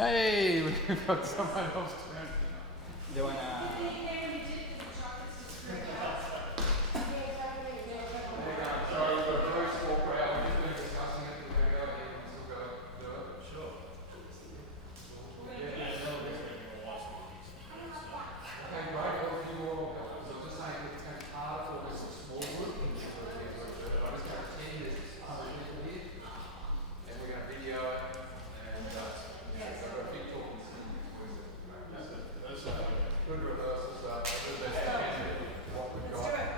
Hey, we've got someone else turn. They wanna. Sorry, we've got a very small crowd. We've just been discussing it. We're going to go ahead and still go do it. Sure. Okay, great. Well, if you all, so I'm just saying it's kind of hard for us, a small group. I just got 10 minutes, 100 people here. And we're going to video it. And I've got a big talking scene. That's good rehearsal stuff. The best I can do what we've got. Okay.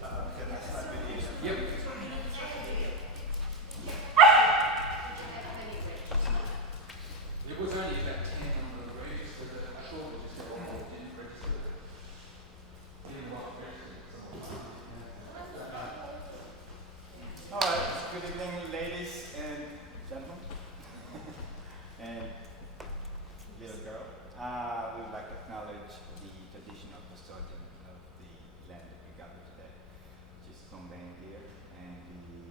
Can I start with you? Yep. It was only about 10 on the register, but I thought it just got all didn't register. Didn't want to register. Alright, good evening, ladies and gentlemen. And little girl. We would like to acknowledge the traditional custodian of the land that we gathered today, which is Tongbang here, and the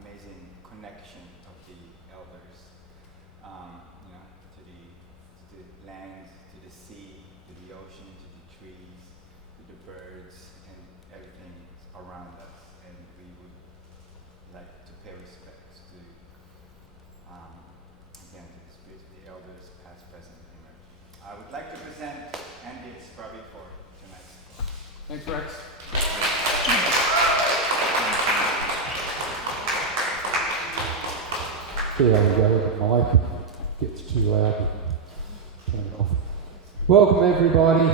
amazing connection of the elders, to the land, to the sea, to the ocean, to the trees, to the birds, and everything around us. And we would like to pay respects to, again, to the spirits of the elders, past, present, and emerging. I would like to present Andy and Scrubby for tonight's talk. Thanks, Rex. There we go, the mic gets too loud, you can turn it off. Welcome everybody,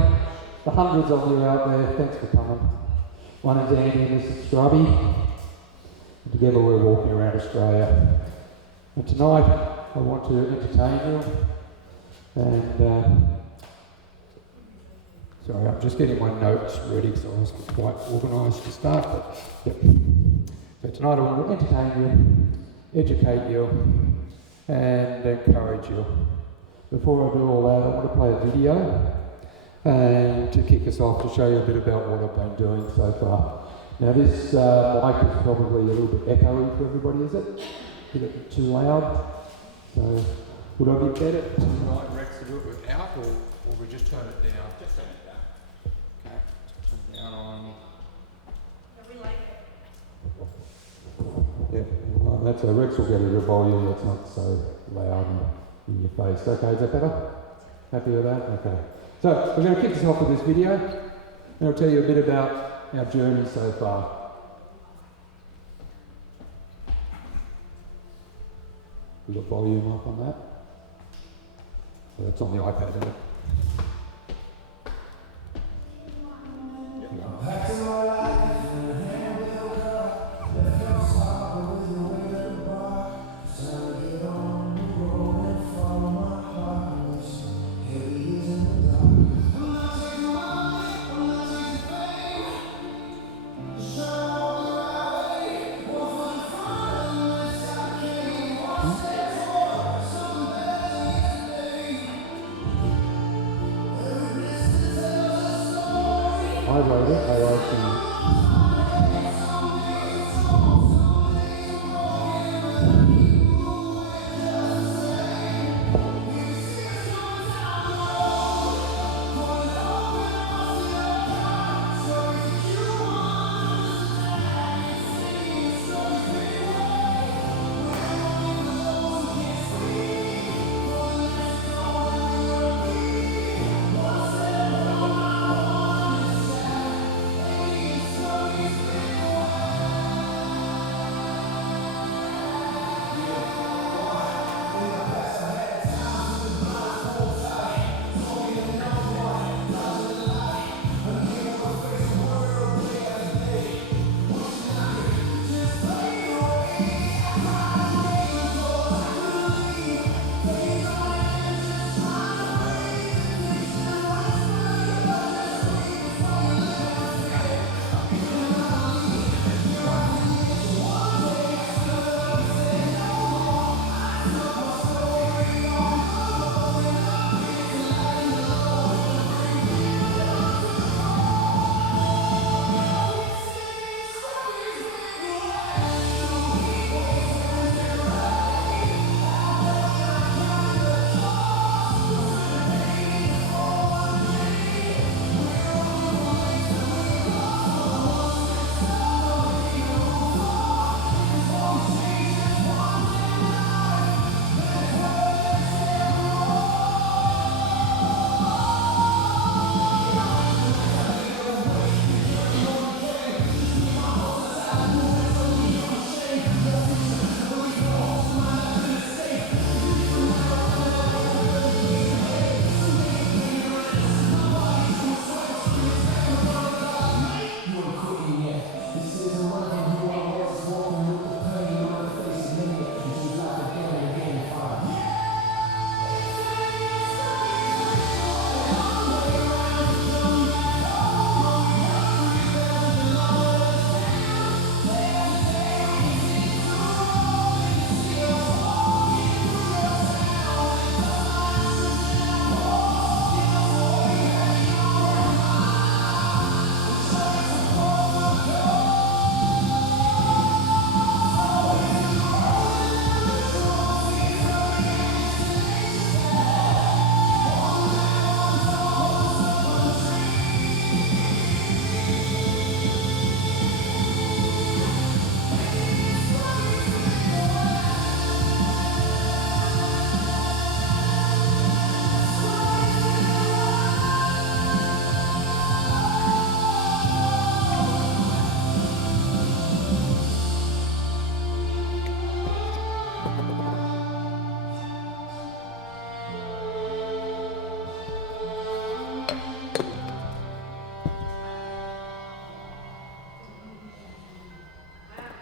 the hundreds of you out there, thanks for coming. My name's Andy and this is Scrubby, and together we're walking around Australia. And tonight I want to entertain you, and sorry, I'm just getting my notes ready so I wasn't quite organised to start, but yep. So tonight I want to entertain you, educate you, and encourage you. Before I do all that, I want to play a video and to kick us off to show you a bit about what I've been doing so far. Now this mic is probably a little bit echoey for everybody, is it? Is it too loud? So would I be better tonight, Rex, to do it without, or we just turn it down? Just turn it down. Okay, turn it down on. We like it. Yeah, well, that's a Rex will get a volume that's not so loud and in your face. Okay, is that better? Happy with that? Okay. So we're going to kick this off with this video, and I'll tell you a bit about our journey so far. We got volume up on that? So that's on the iPad, isn't it? I wrote it, I wrote it.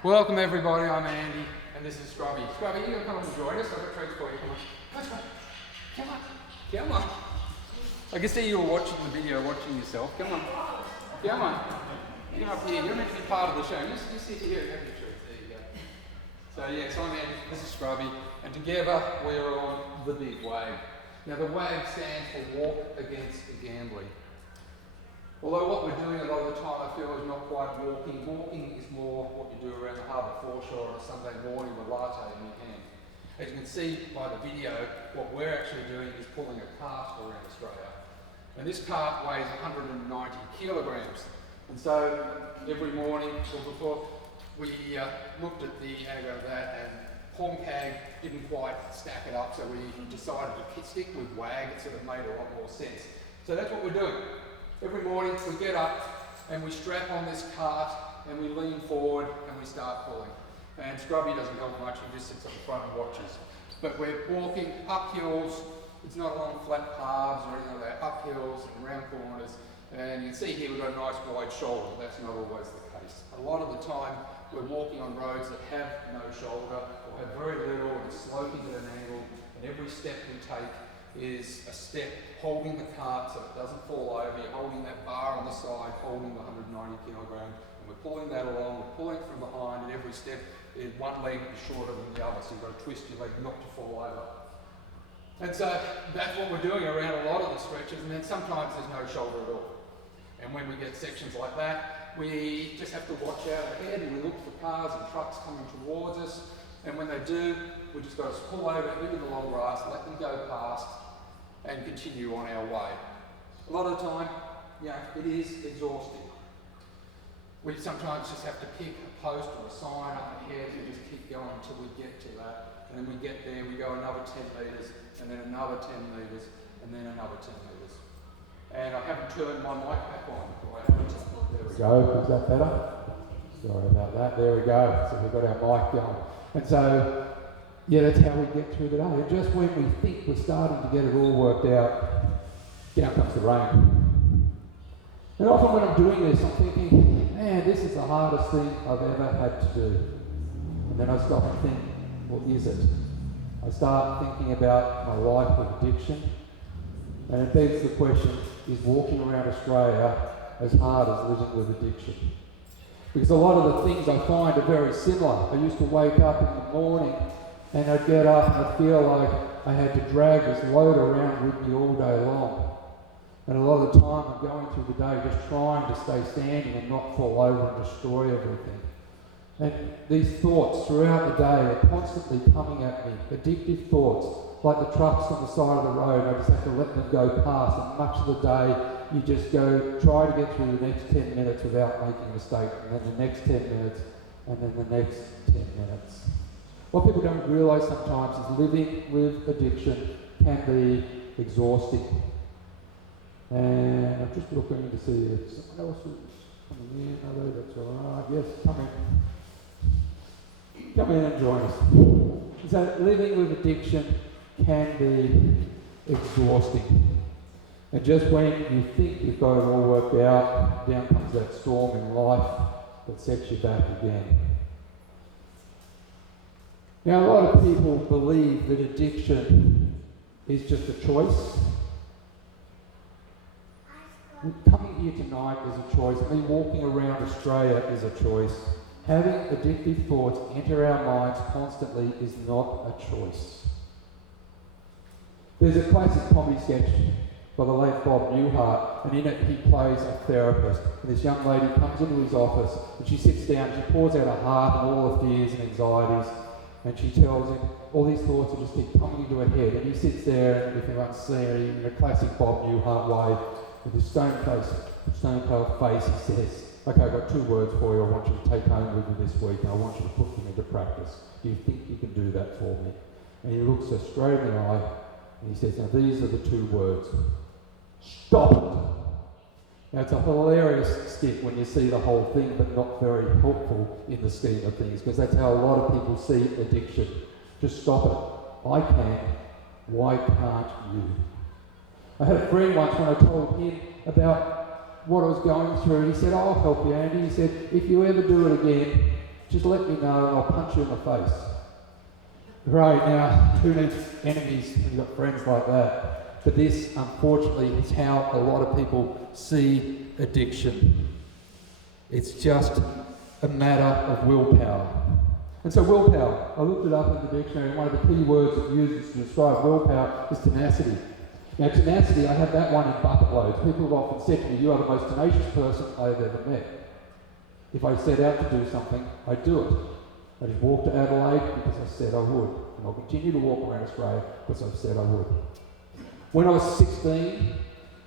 Welcome everybody, I'm Andy, and this is Scrubby. Scrubby, you gonna come and join us? I've got treats for you. Come on. Come on. Come on. I can see you were watching the video, watching yourself. Come on. Come on. Come up here. You're meant to be part of the show. You sit here and have your treats. There you go. So yes, I'm Andy, this is Scrubby, and together we're on the big WAG. Now the WAG stands for Walk Against Gambling. Although what we're doing a lot of the time I feel is not quite walking. Walking is more what you do around the Harbour foreshore on a Sunday morning with a latte in your hand. As you can see by the video, what we're actually doing is pulling a cart around Australia. And this cart weighs 190 kilograms. And so every morning, or before, we looked at the ag of that, and POMCAG didn't quite stack it up, so we decided to stick with WAG. It sort of made a lot more sense. So that's what we're doing. Every morning we get up and we strap on this cart and we lean forward and we start pulling. And Scrubby doesn't help much, he just sits up the front and watches. But we're walking up hills, it's not along flat paths or anything like that, up hills and around corners. And you can see here we've got a nice wide shoulder, but that's not always the case. A lot of the time we're walking on roads that have no shoulder or have very little and it's sloping at an angle, and every step we take is a step holding the cart so it doesn't fall over. You're holding that bar on the side, holding the 190 kilogram, and we're pulling that along, we're pulling from behind, and every step is one leg is shorter than the other, so you've got to twist your leg not to fall over. And so that's what we're doing around a lot of the stretches, and then sometimes there's no shoulder at all. And when we get sections like that, we just have to watch out ahead and we look for cars and trucks coming towards us, and when they do, we just got to pull over into the long grass, let them go past, and continue on our way. A lot of the time, it is exhausting. We sometimes just have to pick a post or a sign up ahead and just keep going until we get to that. And then we get there, we go another 10 metres, and then another 10 metres, and then another 10 metres. And I haven't turned my mic back on. There we go, is that better? Sorry about that, there we go. So we've got our mic going. And so, that's how we get through the day. And just when we think we're starting to get it all worked out, down comes the rain. And often when I'm doing this, I'm thinking, man, this is the hardest thing I've ever had to do. And then I stop and think, well, is it? I start thinking about my life with addiction, and it begs the question, is walking around Australia as hard as living with addiction? Because a lot of the things I find are very similar. I used to wake up in the morning and I'd get up and I'd feel like I had to drag this load around with me all day long. And a lot of the time I'm going through the day just trying to stay standing and not fall over and destroy everything. And these thoughts throughout the day are constantly coming at me, addictive thoughts, like the trucks on the side of the road. I just have to let them go past, and much of the day you just try to get through the next 10 minutes without making a mistake, and then the next 10 minutes, and then the next 10 minutes. What people don't realise sometimes is living with addiction can be exhausting. And I'm just looking to see if someone else is coming in. No, that's all right. Yes, come in. Come in and join us. So living with addiction can be exhausting. And just when you think you've got it all worked out, down comes that storm in life that sets you back again. Now, a lot of people believe that addiction is just a choice. Coming here tonight is a choice. Me walking around Australia is a choice. Having addictive thoughts enter our minds constantly is not a choice. There's a classic comedy sketch by the late Bob Newhart, and in it he plays a therapist. And this young lady comes into his office and she sits down, she pours out her heart and all the fears and anxieties, and she tells him all these thoughts will just keep coming into her head. And he sits there, and if anyone's seen it, in a classic Bob Newhart way, with his stone-cold face, he says, okay, I've got 2 words for you I want you to take home with you this week, and I want you to put them into practice. Do you think you can do that for me? And he looks her straight in the eye, and he says, now these are the 2 words. Stop it! Now it's a hilarious skit when you see the whole thing, but not very helpful in the scheme of things, because that's how a lot of people see addiction. Just stop it. I can. Why can't you? I had a friend once when I told him about what I was going through, and he said, I'll help you, Andy. He said, if you ever do it again, just let me know and I'll punch you in the face. Great, now, who needs enemies when you've got friends like that? But this, unfortunately, is how a lot of people see addiction. It's just a matter of willpower. And so willpower, I looked it up in the dictionary, and one of the key words it uses to describe willpower is tenacity. Now tenacity, I have that one in bucket loads. People have often said to me, you are the most tenacious person I've ever met. If I set out to do something, I do it. I just walked to Adelaide because I said I would. And I'll continue to walk around Australia because I've said I would. When I was 16,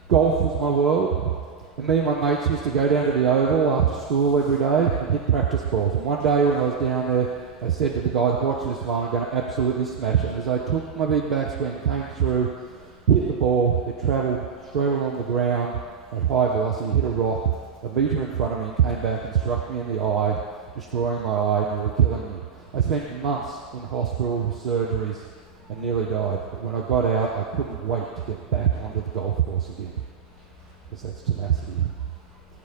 golf was my world. And me and my mates used to go down to the Oval after school every day and hit practice balls. And one day when I was down there, I said to the guys, watch this one, I'm going to absolutely smash it. As I took my big backswing, came through, hit the ball, it travelled straight along the ground at high velocity, hit a rock, a metre in front of me, and came back and struck me in the eye, destroying my eye and nearly killing me. I spent months in hospital with surgeries and nearly died. But when I got out, I couldn't wait to get back onto the golf course again. Because that's tenacity.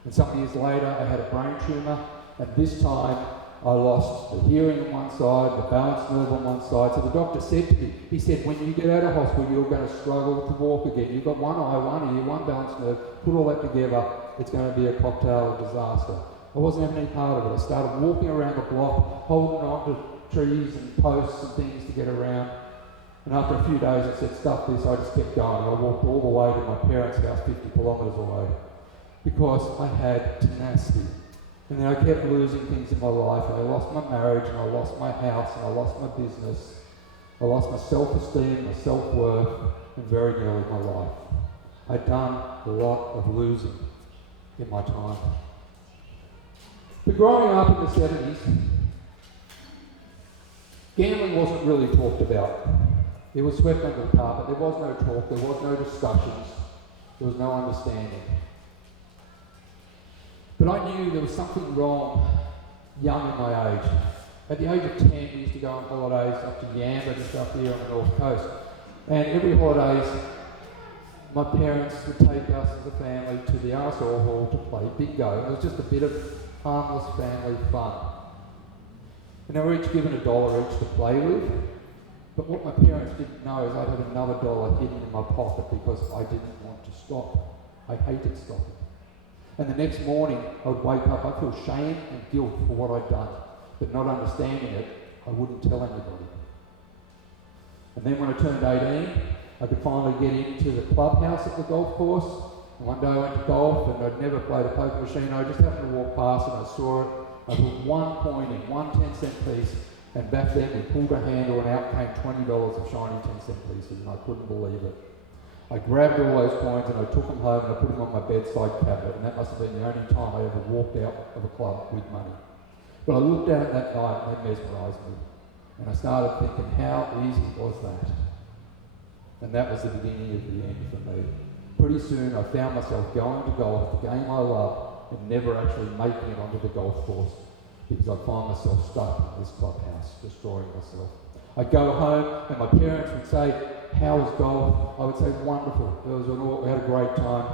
And some years later, I had a brain tumour, and this time I lost the hearing on one side, the balance nerve on one side. So the doctor said to me, he said, when you get out of hospital, you're going to struggle to walk again. You've got one eye, one ear, one balance nerve, put all that together, it's going to be a cocktail of disaster. I wasn't having any part of it. I started walking around the block, holding on to trees and posts and things to get around. And after a few days, I said, stuff this, I just kept going. I walked all the way to my parents' house, 50 kilometres away, because I had tenacity. And then I kept losing things in my life. I lost my marriage, and I lost my house, and I lost my business. I lost my self-esteem, my self-worth, and very nearly my life. I'd done a lot of losing in my time. But growing up in the 70s, gambling wasn't really talked about. It was swept under the carpet. There was no talk, there was no discussions, there was no understanding. But I knew there was something wrong young in my age. At the age of 10, we used to go on holidays up to Yamba, just up here on the north coast. And every holidays, my parents would take us as a family to the RSL hall to play bingo. It was just a bit of harmless family fun. And they were each given $1 each to play with. But what my parents didn't know is I'd have another $1 hidden in my pocket because I didn't want to stop. I hated stopping. And the next morning, I would wake up, I'd feel shame and guilt for what I'd done. But not understanding it, I wouldn't tell anybody. And then when I turned 18, I could finally get into the clubhouse at the golf course. And one day I went to golf and I'd never played a poker machine. I just happened to walk past and I saw it. I put 1 coin in, 1 10-cent piece. And back then we pulled a handle and out came $20 of shiny 10-cent pieces, and I couldn't believe it. I grabbed all those coins and I took them home and I put them on my bedside cabinet, and that must have been the only time I ever walked out of a club with money. But I looked at it that night and they mesmerised me. And I started thinking, how easy was that? And that was the beginning of the end for me. Pretty soon I found myself going to golf, the game I love, and never actually making it onto the golf course because I find myself stuck in this clubhouse, destroying myself. I'd go home and my parents would say, how was golf? I would say, wonderful. We had a great time.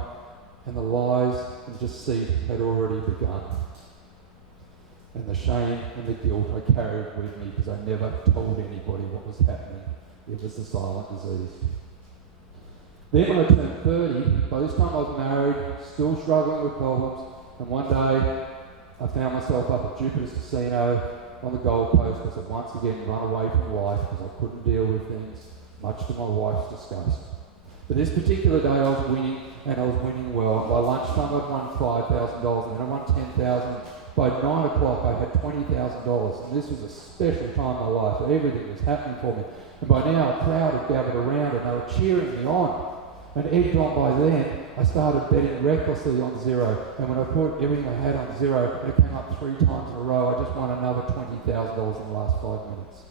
And the lies and deceit had already begun. And the shame and the guilt I carried with me because I never told anybody what was happening. It was the silent disease. Then when I turned 30, by this time I was married, still struggling with problems, and one day I found myself up at Jupiter's Casino on the Gold Coast because I'd once again run away from life because I couldn't deal with things, much to my wife's disgust. But this particular day I was winning, and I was winning well. By lunchtime I'd won $5,000, and then I won $10,000. By 9 o'clock I had $20,000, and this was a special time in my life. Everything was happening for me. And by now a crowd had gathered around and they were cheering me on. And egged on by then, I started betting recklessly on zero. And when I put everything I had on zero, it came up 3 times in a row. I just won another $20,000 in the last 5 minutes.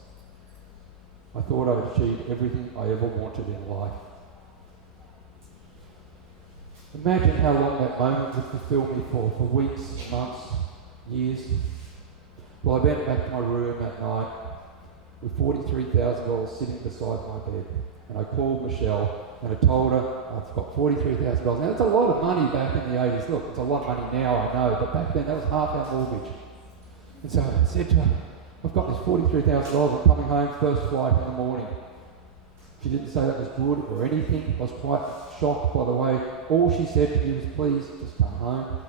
I thought I'd achieved everything I ever wanted in life. Imagine how long that moment would fulfill me for weeks, months, years. Well, I went back to my room that night with $43,000 sitting beside my bed. And I called Michelle and I told her, I've got $43,000. Now, that's a lot of money back in the 80s. Look, it's a lot of money now, I know, but back then that was half our mortgage. And so I said to her, I've got this $43,000, I'm coming home first flight in the morning. She didn't say that was good or anything. I was quite shocked, by the way. All she said to me was, please, just come home.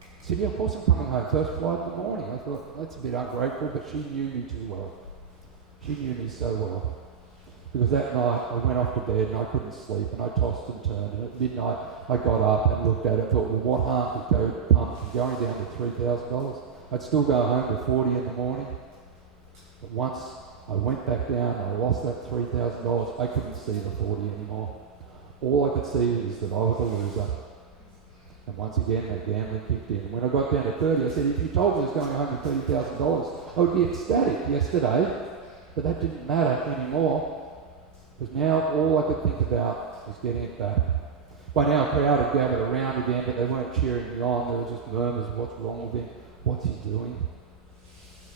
I said, yeah, of course I'm coming home, first flight in the morning. I thought, that's a bit ungrateful, but she knew me too well. She knew me so well. Because that night I went off to bed and I couldn't sleep and I tossed and turned, and at midnight I got up and looked at it and thought, well, what harm could come from going down to $3,000? I'd still go home with 40 in the morning. But once I went back down and I lost that $3,000, I couldn't see the 40 anymore. All I could see was that I was a loser. And once again, that gambling kicked in. When I got down to 30, I said, if you told me I was going home with $30,000, I would be ecstatic yesterday, but that didn't matter anymore. Because now all I could think about was getting it back. By now a crowd had gathered around again, but they weren't cheering me on. There were just murmurs, what's wrong with him? What's he doing?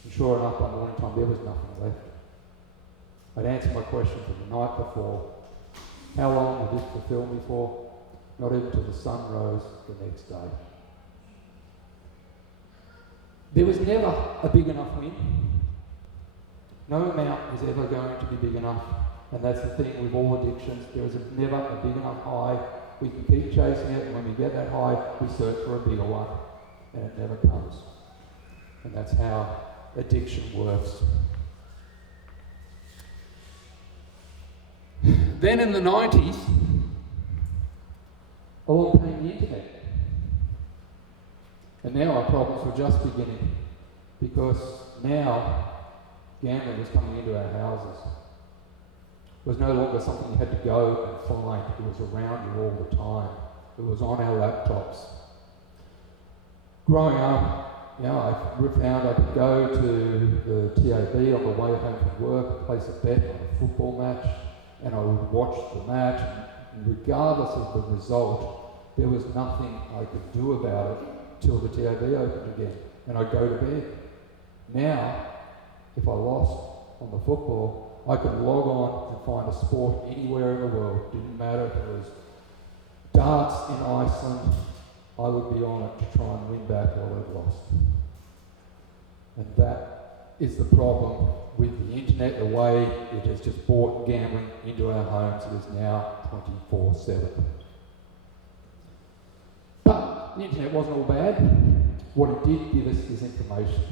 And sure enough, by morning time, there was nothing left. I'd answered my question from the night before. How long would this fulfill me for? Not even till the sun rose the next day. There was never a big enough win. No amount was ever going to be big enough. And that's the thing with all addictions. There is never a big enough high. We can keep chasing it, and when we get that high, we search for a bigger one. And it never comes. And that's how addiction works. Then in the 90s, along came the internet. And now our problems were just beginning, because now gambling was coming into our houses. It was no longer something you had to go and find. It was around you all the time. It was on our laptops. Growing up, I found I could go to the TAB on the way home from work, place a bet on a football match, and I would watch the match, and regardless of the result, there was nothing I could do about it till the TAB opened again, and I'd go to bed. Now, if I lost on the football, I could log on and find a sport anywhere in the world. Didn't matter if it was darts in Iceland, I would be on it to try and win back what I'd lost. And that is the problem with the internet, the way it has just brought gambling into our homes. It is now 24/7. But the internet wasn't all bad. What it did give us is information.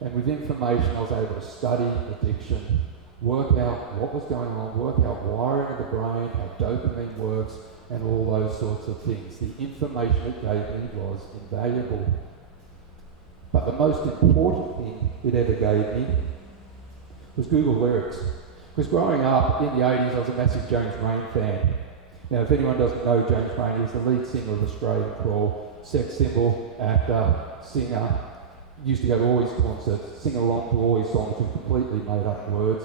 And with information I was able to study addiction, work out what was going on, work out wiring of the brain, how dopamine works, and all those sorts of things. The information it gave me was invaluable. But the most important thing it ever gave me was Google lyrics. Because growing up in the 80s, I was a massive James Rain fan. Now, if anyone doesn't know James Rain, he's the lead singer of Australian Crawl, sex symbol, actor, singer. Used to go to all his concerts, sing along to all his songs with completely made up words.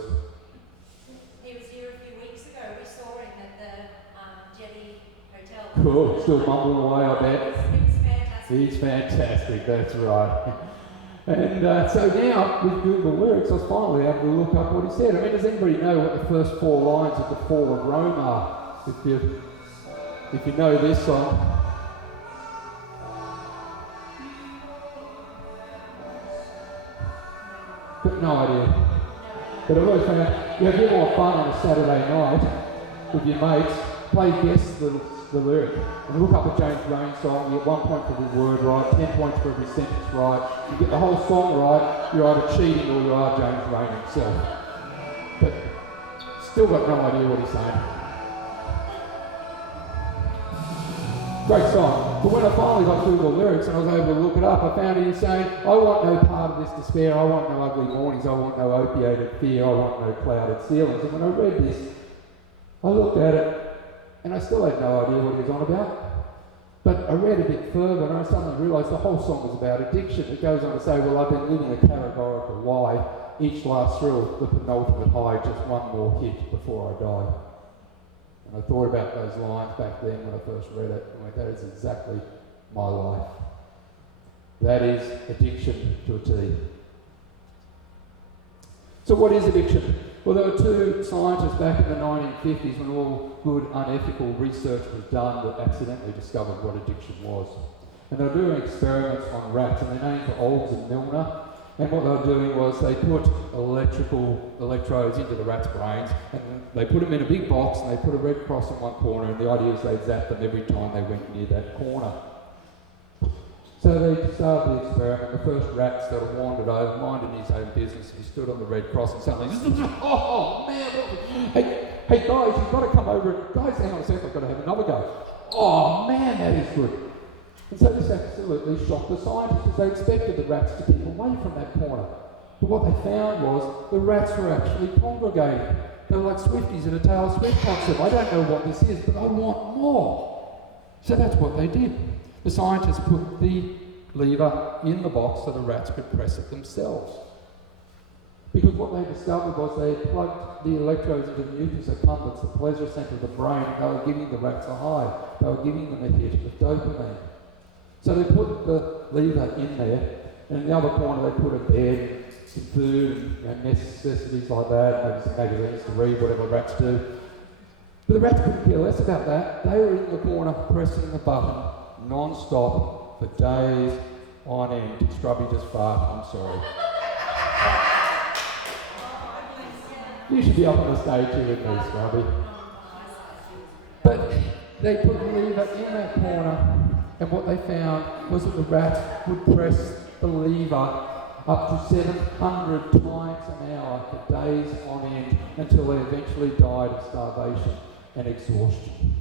He was here a few weeks ago. We saw him at the Jetty Hotel. Cool, still mumbling away, I bet. He's fantastic. He's fantastic, that's right. And so now, with Google lyrics, I was finally able to look up what he said. I mean, does anybody know what the first 4 lines of The Fall of Rome are? If you know this song. Got no idea. But I've always found, if you want fun on a Saturday night with your mates, play guess the lyric. And look up a James Rain song, you get 1 point for every word right, 10 points for every sentence right. You get the whole song right, you're either cheating or you are James Rain himself. But still got no idea what he's saying. Great song. But when I finally got through the lyrics and I was able to look it up, I found him saying, I want no part of this despair, I want no ugly mornings, I want no opiated fear, I want no clouded ceilings. And when I read this, I looked at it and I still had no idea what he was on about. But I read a bit further and I suddenly realised the whole song was about addiction. It goes on to say, well, I've been living a categorical lie, each last thrill, the penultimate high, just one more hit before I die. I thought about those lines back then when I first read it, and went, that is exactly my life. That is addiction to a T. So what is addiction? Well, there were 2 scientists back in the 1950s when all good unethical research was done that accidentally discovered what addiction was. And they were doing experiments on rats, and their names were Olds and Milner. And what they were doing was they put electrical electrodes into the rats' brains, and they put them in a big box, and they put a red cross in one corner, and the idea is they'd zap them every time they went near that corner. So they started the experiment. The first rat sort of wandered over, minding his own business. He stood on the red cross and suddenly, oh man, hey guys, you've got to come over. Guys, hang on a second, I've got to have another go. Oh man, that is good. And so this absolutely shocked the scientists, because they expected the rats to keep away from that corner. But what they found was the rats were actually congregating. They were like Swifties at a Taylor Swift concert. I don't know what this is, but I want more. So that's what they did. The scientists put the lever in the box so the rats could press it themselves. Because what they discovered was they had plugged the electrodes into the nucleus accumbens, the pleasure centre of the brain, and they were giving the rats a high. They were giving them a hit of dopamine. So they put the lever in there, and in the other corner they put a bed, some food, and necessities like that, maybe some magazines to read, whatever rats do. But the rats couldn't care less about that. They were in the corner pressing the button non-stop for days on end. Did Scrubby just fart? I'm sorry. You should be up on the stage here with me, Scrubby. But they put the lever in that corner, and what they found was that the rats would press the lever up to 700 times an hour for days on end until they eventually died of starvation and exhaustion.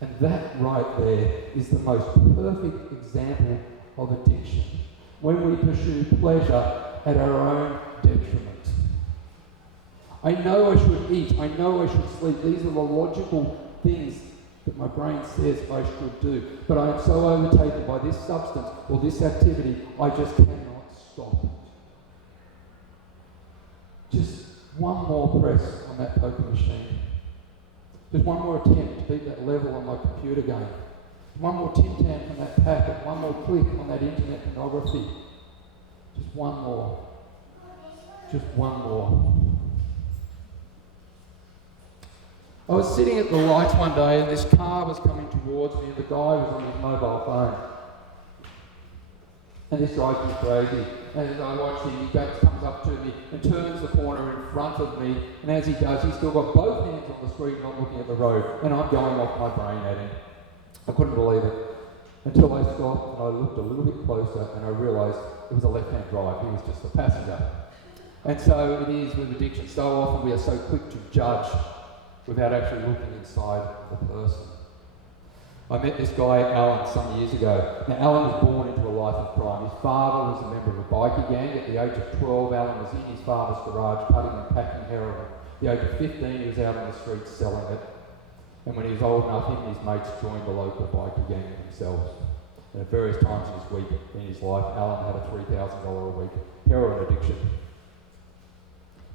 And that right there is the most perfect example of addiction, when we pursue pleasure at our own detriment. I know I should eat, I know I should sleep. These are the logical things that my brain says I should do. But I am so overtaken by this substance or this activity, I just cannot stop it. Just one more press on that poker machine. Just one more attempt to beat that level on my computer game. One more Tim Tam from that packet. One more click on that internet pornography. Just one more. Just one more. I was sitting at the lights one day and this car was coming towards me and the guy was on his mobile phone. And this drives me crazy. And as I watch him, he comes up to me and turns the corner in front of me. And as he does, he's still got both hands on the screen, not looking at the road. And I'm going off my brain at him. I couldn't believe it. Until I stopped and I looked a little bit closer and I realised it was a left-hand drive. He was just the passenger. And so it is with addiction. So often we are so quick to judge without actually looking inside the person. I met this guy, Alan, some years ago. Now, Alan was born into a life of crime. His father was a member of a bikie gang. At the age of 12, Alan was in his father's garage cutting and packing heroin. At the age of 15, he was out on the streets selling it. And when he was old enough, him and his mates joined the local bikie gang themselves. And at various times in his life, Alan had a $3,000 a week heroin addiction.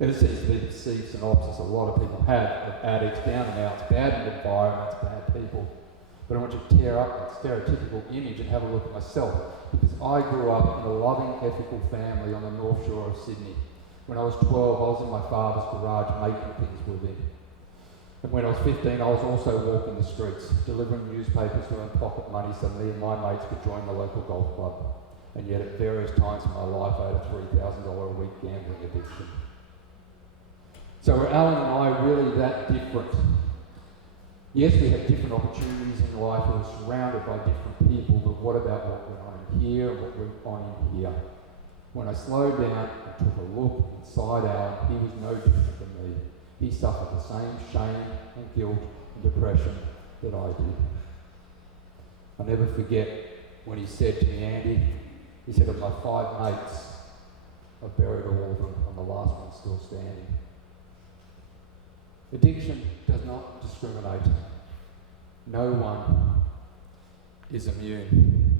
Ever since the perceived synopsis a lot of people have of addicts, down and outs, bad environments, bad people. But I want to tear up that stereotypical image and have a look at myself, because I grew up in a loving, ethical family on the North Shore of Sydney. When I was 12, I was in my father's garage making things with him. And when I was 15, I was also walking the streets, delivering newspapers to earn pocket money so me and my mates could join the local golf club. And yet at various times in my life, I had a $3,000 a week gambling addiction. So were Alan and I really that different? Yes, we had different opportunities in life, we were surrounded by different people, but what about what went on in here and what went on in here? When I slowed down and took a look inside Alan, he was no different than me. He suffered the same shame and guilt and depression that I did. I'll never forget when he said to me, Andy, he said, of my 5 mates, I've buried all of them, I'm the last one still standing. Addiction does not discriminate. No one is immune.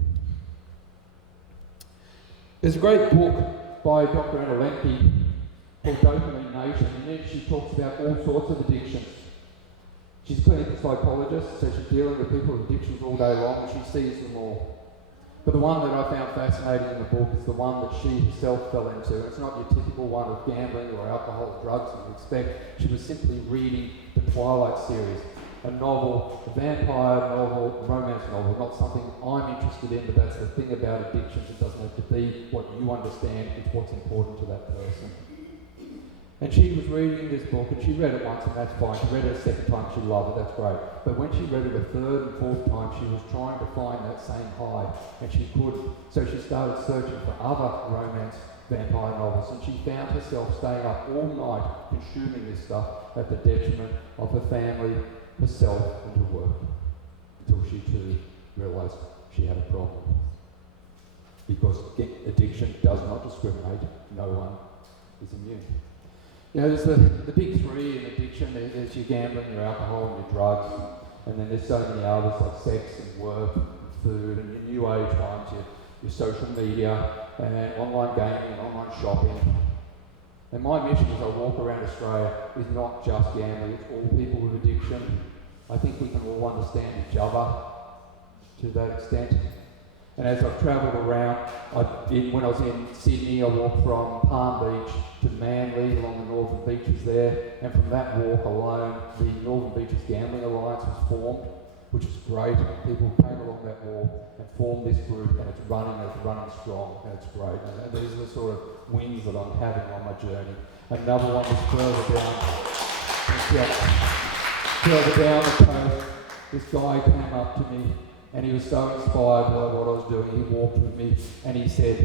There's a great book by Dr. Anna Lemke called Dopamine Nation, and then she talks about all sorts of addictions. She's a clinical psychologist, so she's dealing with people with addictions all day long, and she sees them all. But the one that I found fascinating in the book is the one that she herself fell into. It's not your typical one of gambling or alcohol or drugs that you expect. She was simply reading the Twilight series. a novel, a vampire novel, romance novel, not something I'm interested in, but that's the thing about addictions. It doesn't have to be what you understand, it's what's important to that person. And she was reading this book, and she read it once, and that's fine. She read it a second time, she loved it, that's great. But when she read it a third and fourth time, she was trying to find that same high, and she couldn't. So she started searching for other romance vampire novels, and she found herself staying up all night consuming this stuff at the detriment of her family, herself, and her work, until she too realised she had a problem. Because addiction does not discriminate, no one is immune. You know, there's the big three in addiction. There's your gambling, your alcohol, and your drugs, and then there's so many others like sex and work and food and your new age ones, your social media and online gaming and online shopping. And my mission as I walk around Australia is not just gambling, it's all people with addiction. I think we can all understand each other to that extent. And as I've travelled around, when I was in Sydney, I walked from Palm Beach to Manly along the northern beaches there, and from that walk alone, the Northern Beaches Gambling Alliance was formed, which is great. People came along that walk and formed this group, and it's running strong, and it's great. And these are the sort of wins that I'm having on my journey. Another one was further down the coast. This guy came up to me, and he was so inspired by what I was doing. He walked with me, and he said,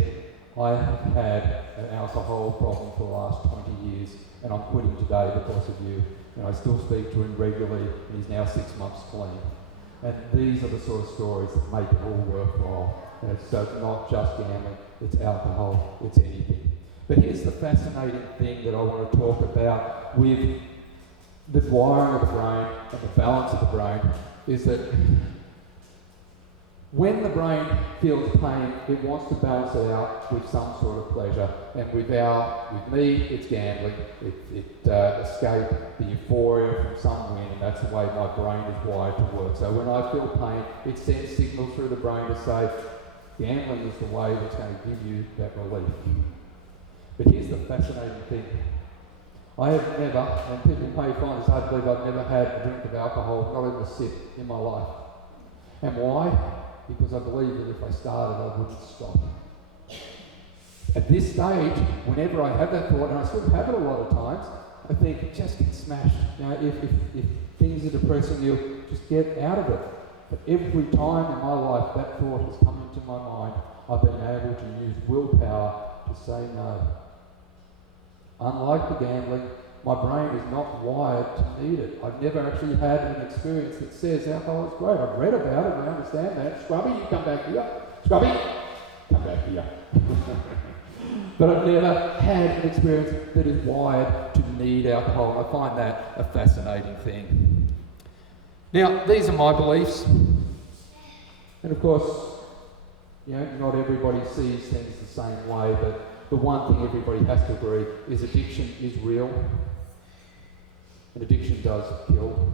I have had an alcohol problem for the last 20 years, and I'm quitting today because of you. And I still speak to him regularly, and he's now 6 months clean. And these are the sort of stories that make it all worthwhile. And so it's not just gambling, it's alcohol, it's anything. But here's the fascinating thing that I want to talk about with the wiring of the brain and the balance of the brain, is that when the brain feels pain, it wants to balance it out with some sort of pleasure. And with me, it's gambling. It escape the euphoria from some win, and that's the way my brain is wired to work. So when I feel pain, it sends signals through the brain to say, gambling is the way that's going to give you that relief. But here's the fascinating thing. I have never, and people may find this hard to believe, I've never had a drink of alcohol, not even a sip in my life. And why? Because I believe that if I started, I wouldn't stop. At this stage, whenever I have that thought, and I still have it a lot of times, I think, just get smashed. You know, if things are depressing you, just get out of it. But every time in my life that thought has come into my mind, I've been able to use willpower to say no. Unlike the gambling, my brain is not wired to need it. I've never actually had an experience that says alcohol is great. I've read about it, I understand that. Scrubby, you come back here. Scrubby, come back here. But I've never had an experience that is wired to need alcohol. I find that a fascinating thing. Now, these are my beliefs. And of course, you know, not everybody sees things the same way, but the one thing everybody has to agree is addiction is real. And addiction does kill.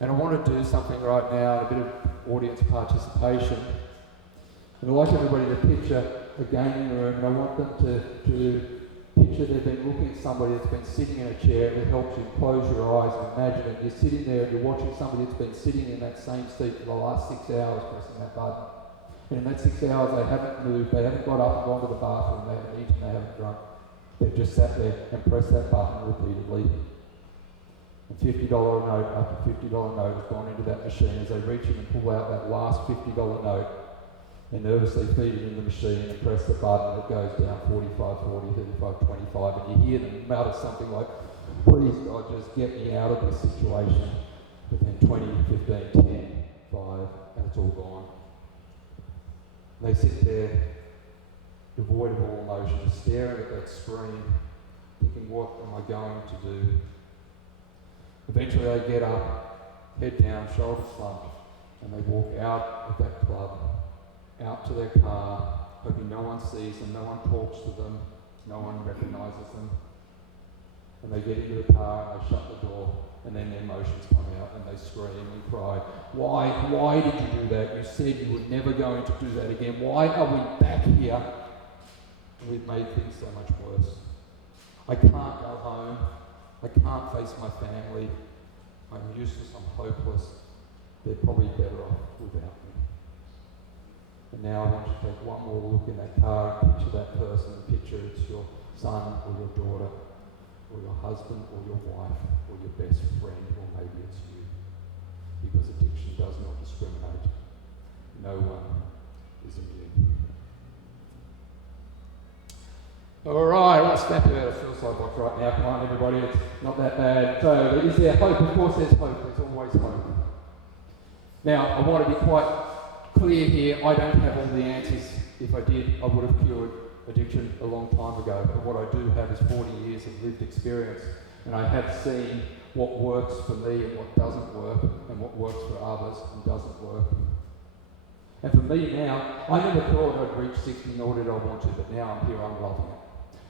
And I want to do something right now, a bit of audience participation. And I'd like everybody to picture a gaming room, and I want them to picture they've been looking at somebody that's been sitting in a chair, and it helps you close your eyes and imagine it. You're sitting there and you're watching somebody that's been sitting in that same seat for the last 6 hours pressing that button. And in that 6 hours they haven't moved, they haven't got up and gone to the bathroom, they haven't eaten, they haven't drunk. They've just sat there and pressed that button repeatedly. And $50 note after $50 note has gone into that machine. As they reach in and pull out that last $50 note, they nervously feed it in the machine and press the button. It goes down 45, 40, 35, 25, and you hear them mutter something like, please God, just get me out of this situation. But then 20, 15, 10, 5, and it's all gone. They sit there, devoid of all emotion, staring at that screen, thinking, what am I going to do? Eventually they get up, head down, shoulders slumped, and they walk out of that club, out to their car, hoping no one sees them, no one talks to them, no one recognises them. And they get into the car and they shut the door, and then their emotions come out and they scream and cry. Why did you do that? You said you were never going to do that again. Why are we back here? And we've made things so much worse. I can't go home. I can't face my family. I'm useless, I'm hopeless, they're probably better off without me. And now I want you to take one more look in that car and picture that person, and picture it's your son or your daughter, or your husband or your wife, or your best friend, or maybe it's you. Because addiction does not discriminate. No one is immune. Alright, I'll snap you out of suicide box right now. Come on everybody, it's not that bad. So, is there hope? Of course there's hope. There's always hope. Now, I want to be quite clear here. I don't have all the answers. If I did, I would have cured addiction a long time ago. But what I do have is 40 years of lived experience. And I have seen what works for me and what doesn't work, and what works for others and doesn't work. And for me now, I never thought I'd reach 60, nor did I want to, but now I'm here, I'm loving it.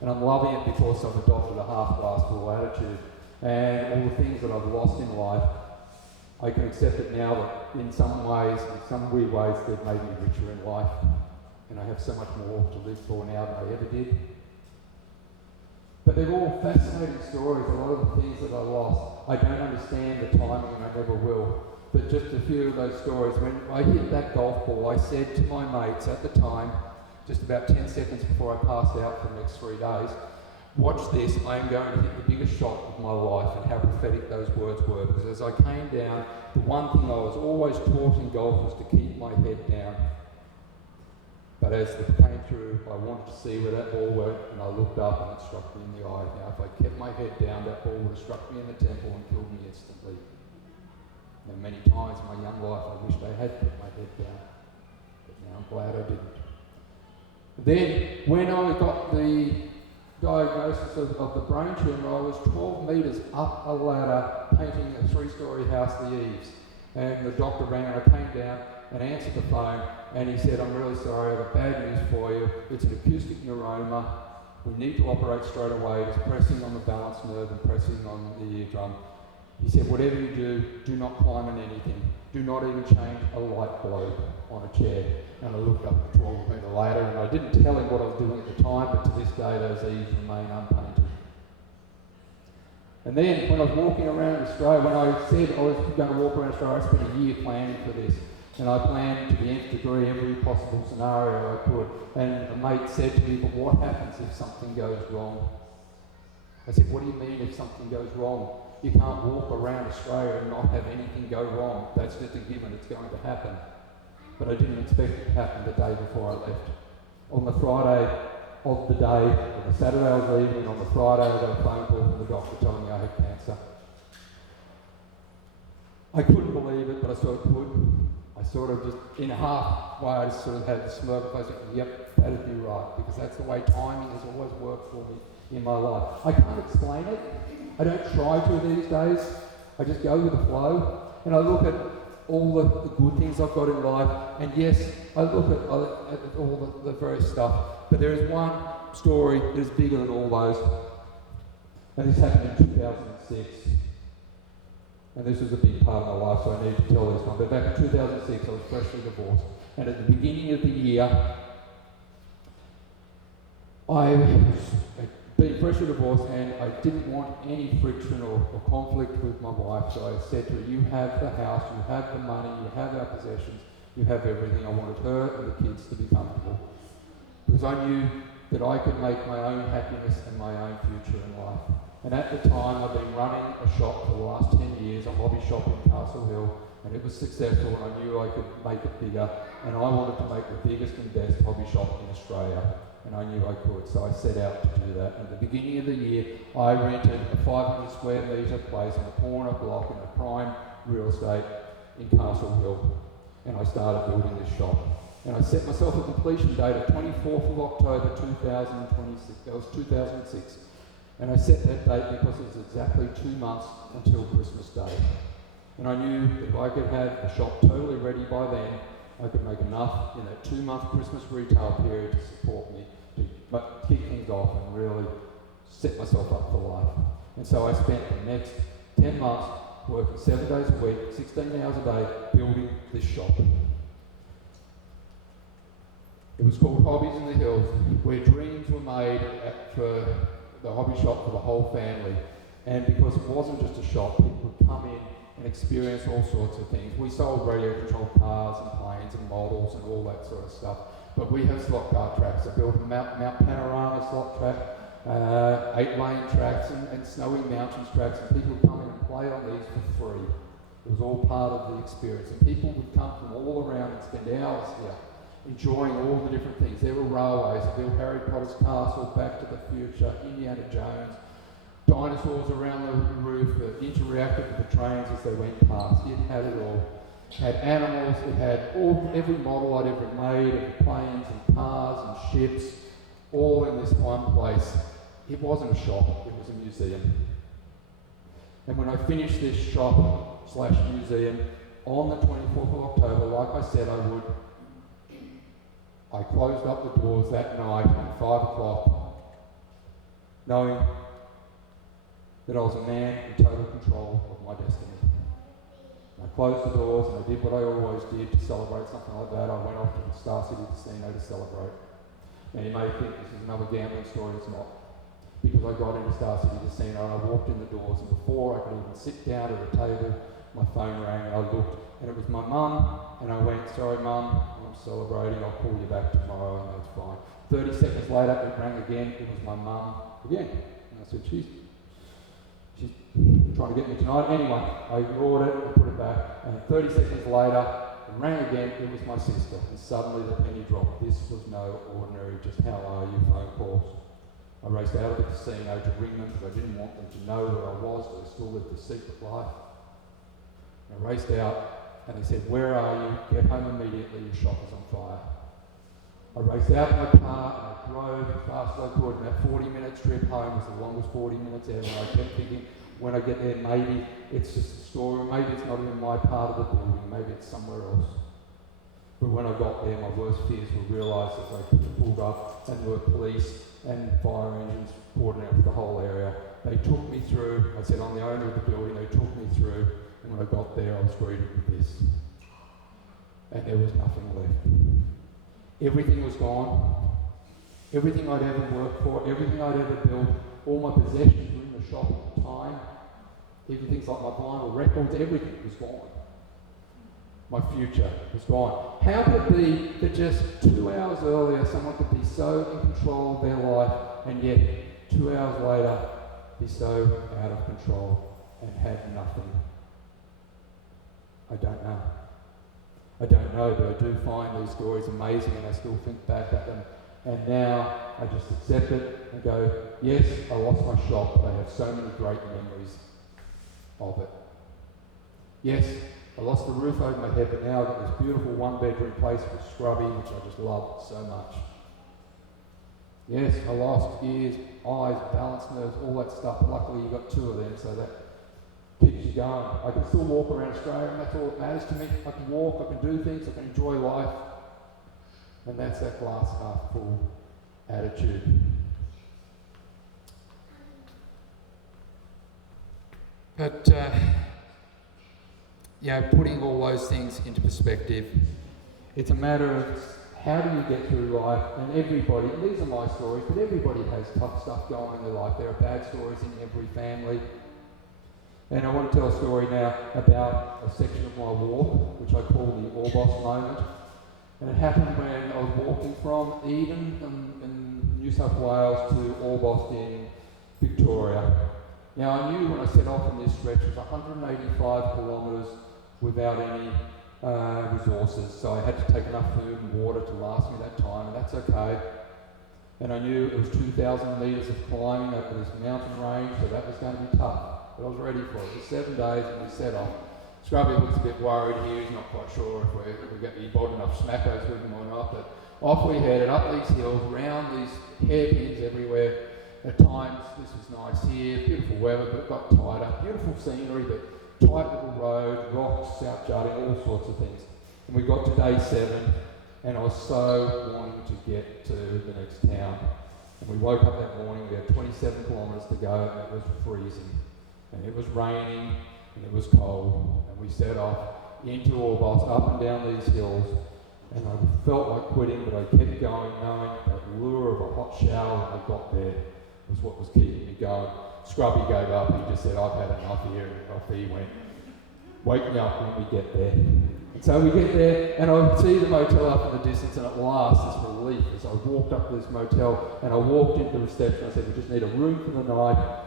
And I'm loving it because I've adopted a half-glass full attitude. And all the things that I've lost in life, I can accept it now that in some ways, in some weird ways, they've made me richer in life. And I have so much more to live for now than I ever did. But they're all fascinating stories, a lot of the things that I lost. I don't understand the timing and I never will. But just a few of those stories. When I hit that golf ball, I said to my mates at the time, just about 10 seconds before I passed out for the next 3 days, watch this, I'm going to hit the biggest shot of my life, and how prophetic those words were. Because as I came down, the one thing I was always taught in golf was to keep my head down. But as it came through, I wanted to see where that ball went, and I looked up and it struck me in the eye. Now, if I kept my head down, that ball would have struck me in the temple and killed me instantly. And many times in my young life, I wished I had put my head down. But now I'm glad I didn't. Then, when I got the diagnosis of the brain tumour, I was 12 metres up a ladder painting a 3-storey house, the eaves. And the doctor rang and I came down and answered the phone, and he said, I'm really sorry, I have bad news for you. It's an acoustic neuroma. We need to operate straight away. It's pressing on the balance nerve and pressing on the eardrum. He said, whatever you do not climb on anything. Do not even change a light bulb on a chair. And I looked up the 12-metre ladder, and I didn't tell him what I was doing at the time, but to this day those eaves remain unpainted. And then when I was walking around Australia, when I said I was going to walk around Australia, I spent a year planning for this. And I planned to the nth degree every possible scenario I could. And a mate said to me, but what happens if something goes wrong? I said, what do you mean if something goes wrong? You can't walk around Australia and not have anything go wrong. That's just a given, it's going to happen. But I didn't expect it to happen the day before I left. On the Friday of the day, or the Saturday I was leaving, on the Friday I got a phone call from the doctor telling me I had cancer. I couldn't believe it, but I sort of could. I sort of just, in a half way, I just sort of had the smirk. I said, yep, that'd be right, because that's the way timing has always worked for me in my life. I can't explain it. I don't try to these days. I just go with the flow, and I look at all the good things I've got in life, and yes, I look at all the various stuff, but there is one story that is bigger than all those, and this happened in 2006. And this was a big part of my life, so I need to tell this one. But back in 2006, I was freshly divorced. And at the beginning of the year, I was being freshly divorced, and I didn't want any friction or conflict with my wife. So I said to her, you have the house, you have the money, you have our possessions, you have everything. I wanted her and the kids to be comfortable. Because I knew that I could make my own happiness and my own future in life. And at the time, I'd been running a shop for the last 10 years, a hobby shop in Castle Hill, and it was successful, and I knew I could make it bigger, and I wanted to make the biggest and best hobby shop in Australia, and I knew I could, so I set out to do that. At the beginning of the year, I rented a 500 square metre place on a corner block in a prime real estate in Castle Hill, and I started building this shop. And I set myself a completion date of 24th of October 2026, that was 2006. And I set that date because it was exactly 2 months until Christmas Day. And I knew that if I could have the shop totally ready by then, I could make enough in that 2-month Christmas retail period to support me, to kick things off and really set myself up for life. And so I spent the next 10 months working 7 days a week, 16 hours a day, building this shop. It was called Hobbies in the Hills, where dreams were made for the hobby shop for the whole family. And because it wasn't just a shop, people would come in and experience all sorts of things. We sold radio-controlled cars and planes and models and all that sort of stuff. But we have slot car tracks. I built a Mount Panorama slot track, 8-lane tracks and snowy mountains tracks, and people would come in and play on these for free. It was all part of the experience, and people would come from all around and spend hours here, enjoying all the different things. There were railways. I built Harry Potter's castle, Back to the Future, Indiana Jones, dinosaurs around the roof that interacted with the trains as they went past. It had it all. It had animals, it had every model I'd ever made, of planes and cars and ships, all in this one place. It wasn't a shop, it was a museum. And when I finished this shop/museum on the 24th of October, like I said I would, I closed up the doors that night at 5 o'clock, knowing that I was a man in total control of my destiny. I closed the doors and I did what I always did to celebrate something like that. I went off to the Star City Casino to celebrate. Now you may think this is another gambling story, it's not. Because I got into Star City Casino and I walked in the doors, and before I could even sit down at a table, my phone rang and I looked and it was my mum, and I went, "Sorry mum, I'm celebrating, I'll call you back tomorrow," and that's fine. 30 seconds later it rang again, it was my mum again. And I said, she's trying to get me tonight. Anyway, I ignored it and put it back, and 30 seconds later it rang again, it was my sister, and suddenly the penny dropped. This was no ordinary just "how are you" phone calls. I raced out of the casino to ring them because I didn't want them to know where I was, but I still lived a secret life. I raced out and they said, "Where are you? Get home immediately, your shop is on fire." I raced out in my car and I drove as fast as I could, and that 40-minute trip home was the longest 40 minutes ever. And I kept thinking, when I get there, maybe it's just a story, maybe it's not even my part of the building, maybe it's somewhere else. But when I got there, my worst fears were realised as I pulled up, and there were police and fire engines pouring out of the whole area. They took me through. I said, "I'm the owner of the building." They took me through, and when I got there, I was greeted with this. And there was nothing left. Everything was gone. Everything I'd ever worked for, everything I'd ever built, all my possessions were in the shop at the time. Even things like my vinyl records, everything was gone. My future was gone. How could it be that just 2 hours earlier someone could be so in control of their life, and yet 2 hours later be so out of control and have nothing? I don't know. I don't know, but I do find these stories amazing, and I still think back at them. And now I just accept it and go, yes, I lost my shop, but I have so many great memories of it. Yes, I lost the roof over my head, but now I've got this beautiful one-bedroom place with Scrubby, which I just love so much. Yes, I lost ears, eyes, balance nerves, all that stuff, but luckily you've got 2 of them, so that keeps you going. I can still walk around Australia, and that's all that matters to me. I can walk, I can do things, I can enjoy life, and that's that glass half full attitude. But, putting all those things into perspective, it's a matter of how do you get through life, and everybody, and these are my stories, but everybody has tough stuff going on in their life. There are bad stories in every family. And I want to tell a story now about a section of my walk, which I call the Orbost moment. And it happened when I was walking from Eden in New South Wales to Orbost in Victoria. Now I knew when I set off on this stretch it was 185 kilometres without any resources, so I had to take enough food and water to last me that time, and that's okay. And I knew it was 2,000 metres of climbing over this mountain range, so that was going to be tough. But I was ready for it. It was 7 days and we set off. Scrubby looks a bit worried here, he's not quite sure if we bought enough smackos with him or not, but off we headed, up these hills, round these hairpins everywhere. At times, this was nice here, beautiful weather, but it got tighter. Beautiful scenery, but tight little road, rocks, out jutting, all sorts of things. And we got to day 7, and I was so wanting to get to the next town. And we woke up that morning, we had 27 kilometres to go, and it was freezing. And it was raining, and it was cold, and we set off into Orbost, up and down these hills, and I felt like quitting, but I kept going, knowing that lure of a hot shower when I got there was what was keeping me going. Scrubby gave up, he just said, "I've had enough here," and off he went. wake me up when we get there. And so we get there, and I see the motel up in the distance, and at last, this relief, as I walked up to this motel, and I walked into the reception, I said, we just need a room for the night.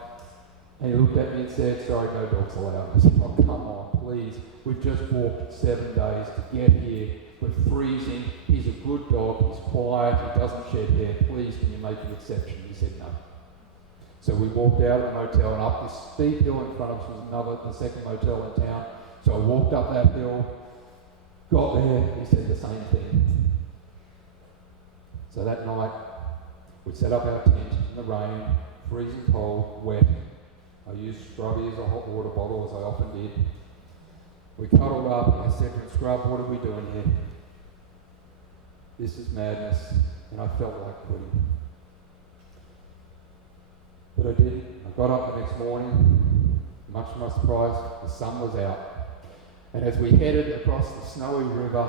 And he looked at me and said, sorry, no dogs allowed. I said, oh, come on, please. We've just walked 7 days to get here. We're freezing. He's a good dog. He's quiet. He doesn't shed hair. Please, can you make an exception? He said no. So we walked out of the motel and up this steep hill in front of us was the second motel in town. So I walked up that hill, got there, he said the same thing. So that night, we set up our tent in the rain, freezing cold, wet. I used Scrubby as a hot water bottle, as I often did. We cuddled up and I said to him, Scrub, what are we doing here? This is madness, and I felt like quitting. But I didn't. I got up the next morning, much to my surprise, the sun was out. And as we headed across the snowy river,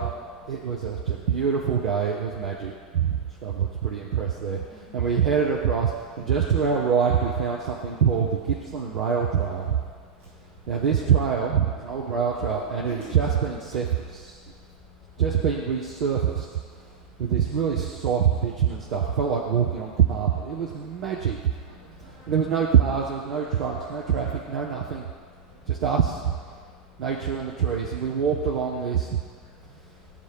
it was such a beautiful day, it was magic. Scrub looks pretty impressed there. And we headed across, and just to our right we found something called the Gippsland Rail Trail. Now this trail, an old rail trail, and it had just been resurfaced with this really soft bitumen stuff. It felt like walking on carpet. It was magic. There was no cars, there was no trucks, no traffic, no nothing. Just us, nature and the trees. And we walked along this,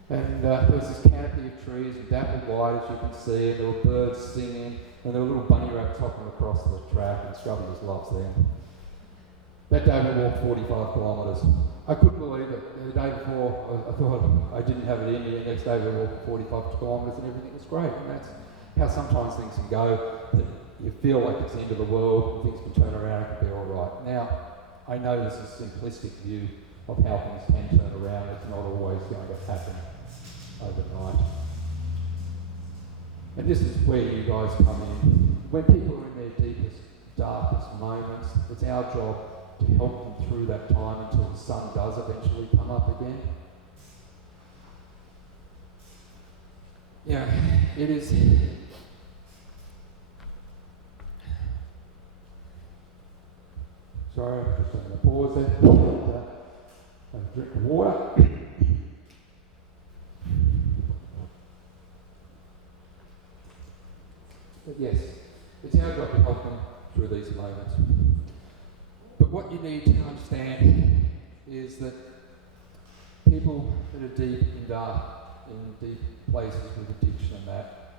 and there was this canopy of trees and dappled white, as you can see, and there were birds singing, and there were little bunny rabbits hopping across the track, and Scrubby just loves them. That day we walked 45 kilometres. I couldn't believe it. The day before, I thought I didn't have it in me, and the next day we walked 45 kilometres and everything was great. And that's how sometimes things can go, that you feel like it's the end of the world, and things can turn around and can be all right. Now, I know this is a simplistic view of how things can turn around. It's not always going to happen overnight. And this is where you guys come in. When people are in their deepest, darkest moments, it's our job to help them through that time until the sun does eventually come up again. Yeah, it is. Sorry, I'm just going to pause there. Have a drink of water. But yes, it's our job to help them through these moments. But what you need to understand is that people that are deep in deep places with addiction and that,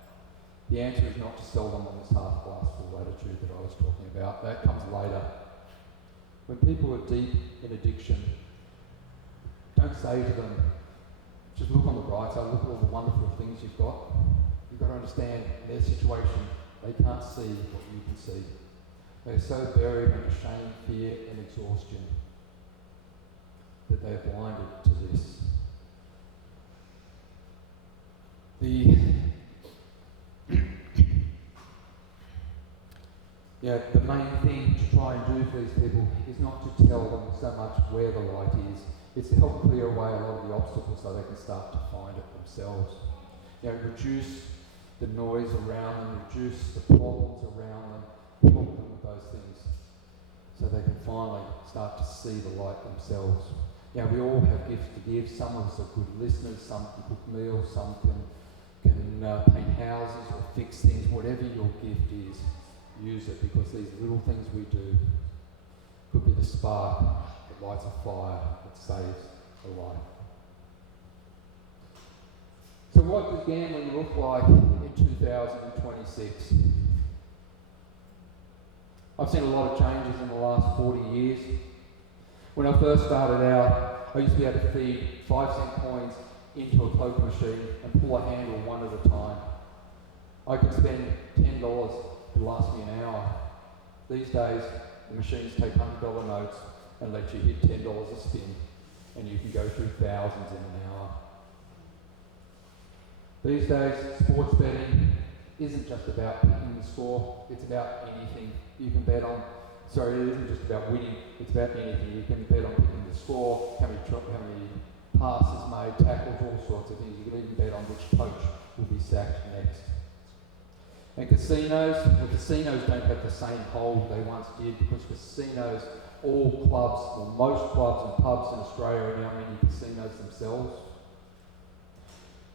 the answer is not to sell them on this half glass full attitude that I was talking about. That comes later. When people are deep in addiction, don't say to them, just look on the bright side, look at all the wonderful things you've got. You've got to understand their situation. They can't see what you can see. They're so buried under shame, fear and exhaustion that they're blinded to this. The main thing to try and do for these people is not to tell them so much where the light is. It's to help clear away a lot of the obstacles so they can start to find it themselves. Reduce the noise around them, reduce the problems around them, help them with those things so they can finally start to see the light themselves. We all have gifts to give. Some of us are good listeners, some can cook meals, some can paint houses or fix things. Whatever your gift is, use it, because these little things we do could be the spark that lights a fire that saves a life. So what does gambling look like in 2026? I've seen a lot of changes in the last 40 years. When I first started out, I used to be able to feed 5-cent coins into a poker machine and pull a handle one at a time. I could spend $10 to last me an hour. These days, the machines take $100 notes and let you hit $10 a spin, and you can go through thousands in an hour. These days, sports betting isn't just about picking the score, it's about anything you can bet on. Sorry, it isn't just about winning, it's about anything. You can bet on picking the score, how many passes made, tackles, all sorts of things. You can even bet on which coach will be sacked next. And casinos don't have the same hold they once did, because casinos all clubs, or most clubs and pubs in Australia are now mini casinos themselves.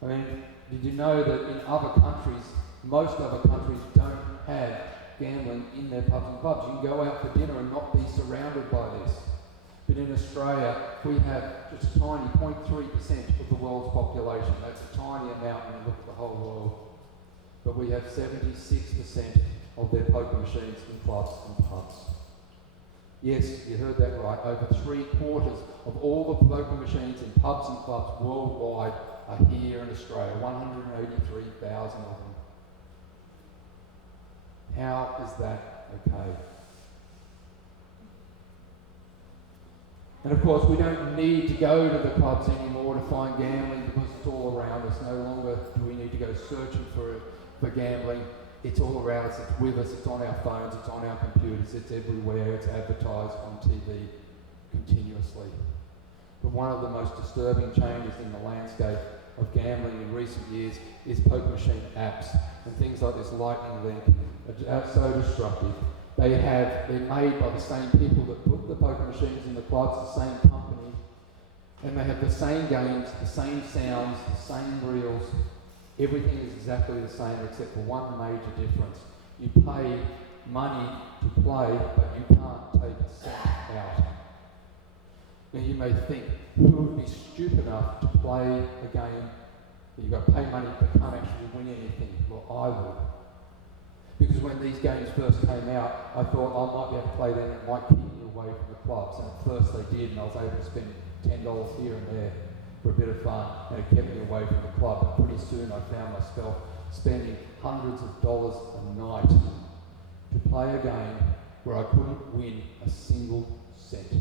I mean, did you know that in other countries, most other countries don't have gambling in their pubs and clubs? You can go out for dinner and not be surrounded by this. But in Australia, we have just a tiny 0.3% of the world's population. That's a tiny amount when you look at the whole world. But we have 76% of their poker machines in clubs and pubs. Yes, you heard that right. Over 3/4 of all the poker machines in pubs and clubs worldwide are here in Australia. 183,000 of them. How is that okay? And of course, we don't need to go to the clubs anymore to find gambling because it's all around us. No longer do we need to go searching for gambling. It's all around us, it's with us, it's on our phones, it's on our computers, it's everywhere, it's advertised on TV continuously. But one of the most disturbing changes in the landscape of gambling in recent years is poker machine apps. And things like this Lightning link are so destructive. They're made by the same people that put the poker machines in the clubs, the same company, and they have the same games, the same sounds, the same reels. Everything is exactly the same except for one major difference. You pay money to play, but you can't take a cent out. Now you may think, who would be stupid enough to play a game that you've got to pay money but can't actually win anything? Well, I would. Because when these games first came out, I thought I might be able to play them and it might keep me away from the clubs. And at first they did, and I was able to spend $10 here and there for a bit of fun, and it kept me away from the club. But pretty soon I found myself spending hundreds of dollars a night to play a game where I couldn't win a single cent.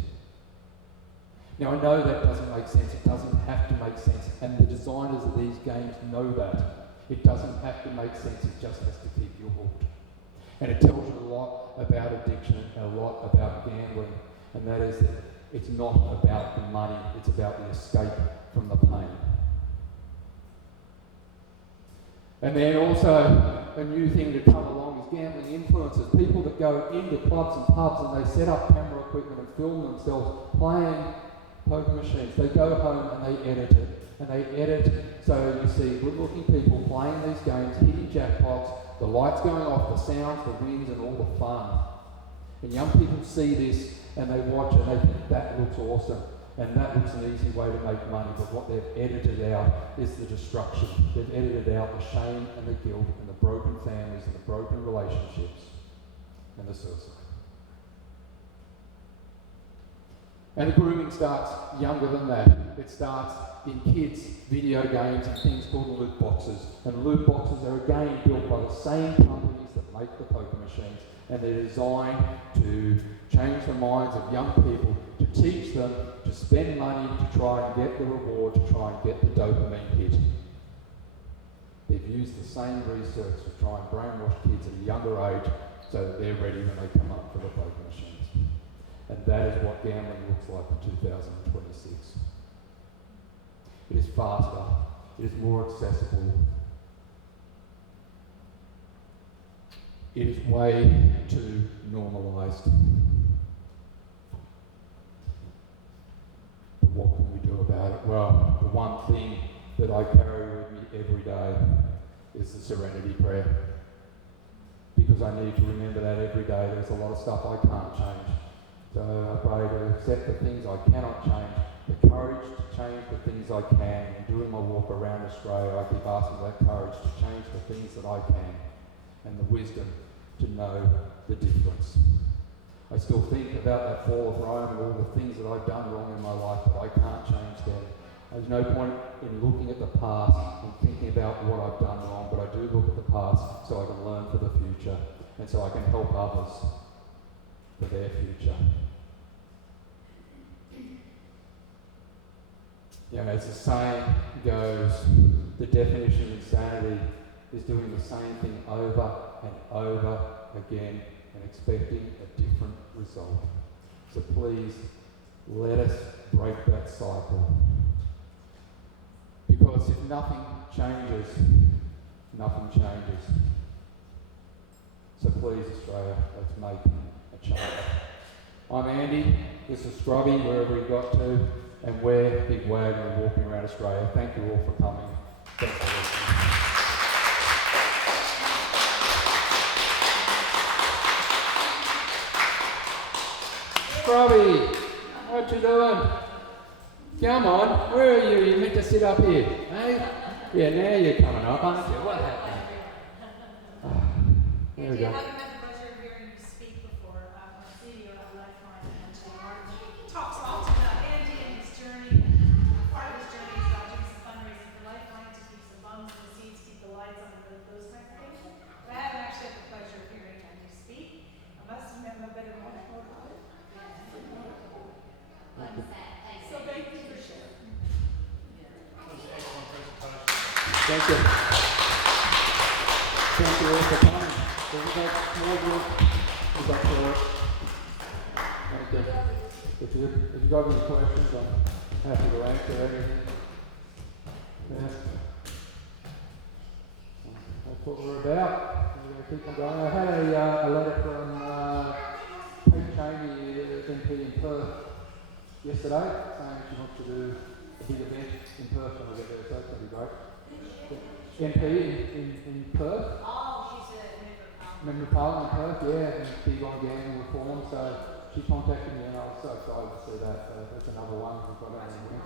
Now I know that doesn't make sense, it doesn't have to make sense, and the designers of these games know that. It doesn't have to make sense, it just has to keep you hooked. And it tells you a lot about addiction and a lot about gambling, and that is that it's not about the money, it's about the escape from the pain. And then also, a new thing to come along is gambling influencers. People that go into clubs and pubs and they set up camera equipment and film themselves playing poker machines. They go home and they edit it. And they edit so you see good-looking people playing these games, hitting jackpots, the lights going off, the sounds, the winds, and all the fun. And young people see this and they watch and they think that looks awesome. And that looks an easy way to make money, but what they've edited out is the destruction. They've edited out the shame and the guilt and the broken families and the broken relationships and the suicide. And the grooming starts younger than that. It starts in kids' video games and things called loot boxes. And loot boxes are again built by the same companies that make the poker machines. And they're designed to change the minds of young people, to teach them to spend money to try and get the reward, to try and get the dopamine hit. They've used the same research to try and brainwash kids at a younger age so that they're ready when they come up for the poker machines. And that is what gambling looks like in 2026. It is faster, it is more accessible, it is way too normalised. But what can we do about it? Well, the one thing that I carry with me every day is the serenity prayer. Because I need to remember that every day. There's a lot of stuff I can't change. So I pray to accept the things I cannot change, the courage to change the things I can. And during my walk around Australia, I keep asking for that courage to change the things that I can, and the wisdom to know the difference. I still think about that fall of Rome and all the things that I've done wrong in my life, but I can't change them. There's no point in looking at the past and thinking about what I've done wrong, but I do look at the past so I can learn for the future, and so I can help others for their future. As the saying goes, the definition of insanity is doing the same thing over and over again and expecting a different result. So please, let us break that cycle. Because if nothing changes, nothing changes. So please, Australia, let's make a change. I'm Andy, this is Scrubby, wherever you got to, and we're Big WAG and we're walking around Australia. Thank you all for coming. Thanks for listening. Scrubby, what you doing? Come on, where are you? You're meant to sit up here, eh? Yeah, now you're coming up, aren't you? What happened? There we Andy, I go. haven't had the pleasure of hearing you speak before. I'm CEO at Lifeline, and Martin talks often about Andy and his journey. Part of his journey is about doing some fundraising for Lifeline to keep some bums in the seats, keep the lights on, those kinds of things. But I haven't actually had the pleasure of hearing Andy speak. I must admit I'm a bit emotional about it. So thank you for sharing. Thank you. Thank you all for coming. So we've got small group. We've got short. Thank you. If you've got any questions, I'm happy to answer anything. Yeah. That's what we're about. We're going to keep on going. I had a letter from Pete Cheney, MP in Perth, yesterday, saying she wants to do a big event in Perth when we get there, so that's going to be great. MP in Perth. Oh, she's a member Member of Parliament. of Parliament in Perth, yeah, and big on gambling reform, so she contacted me and I was so excited to see that. So that's another one we've got out in the mix.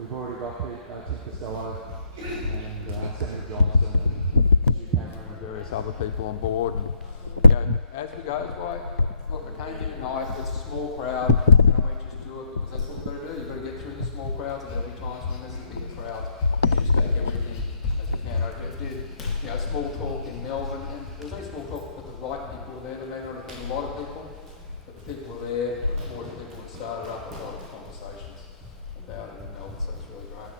We've already got Tim Costello and Senator Johnson and Stu Cameron and various other people on board. And you know, as we go, like, look, I came here tonight, it's a small crowd, and I won't just do it because that's what we've got to do. You've got to get through the small crowds, and there'll be times when there's a bigger crowd, and you just take everything as you can. I did, you know, small talk in Melbourne, and there was only small talk with the right people there. There may not have been a lot of people, but the people were there, the 40 people had started up a lot of conversations about it in Melbourne, so it's really great.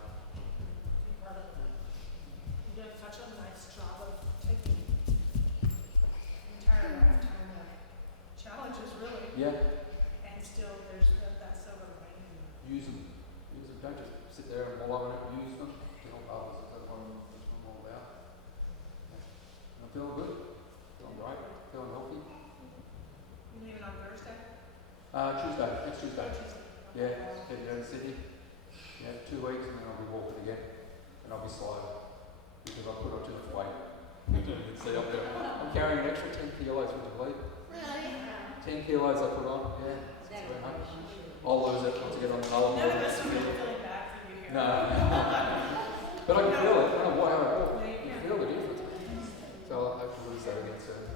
You did such a nice job of taking the entire lifetime of challenges, really. Yeah, And still, there's that silver lining. use them. Don't just sit there and wallow in it, use them to help others. That's what I'm all about. Yeah. I'm feeling good, feeling great, feeling healthy. You leaving on Thursday? Tuesday, next Tuesday. Tuesday. Yeah, heading down to Sydney. Yeah, 2 weeks and then I'll be walking again. And I'll be slow because I put on too much weight. You can see up there. I'm carrying an extra 10 kilos, would you believe? Really? 10 kilos I put on, yeah. That's very much. I'll lose it once I get on the hull. None of us are really feeling bad for you here. No. But I can feel it. I don't know why I walk. Yeah, you I can. feel the difference. So I'll have to lose that again soon.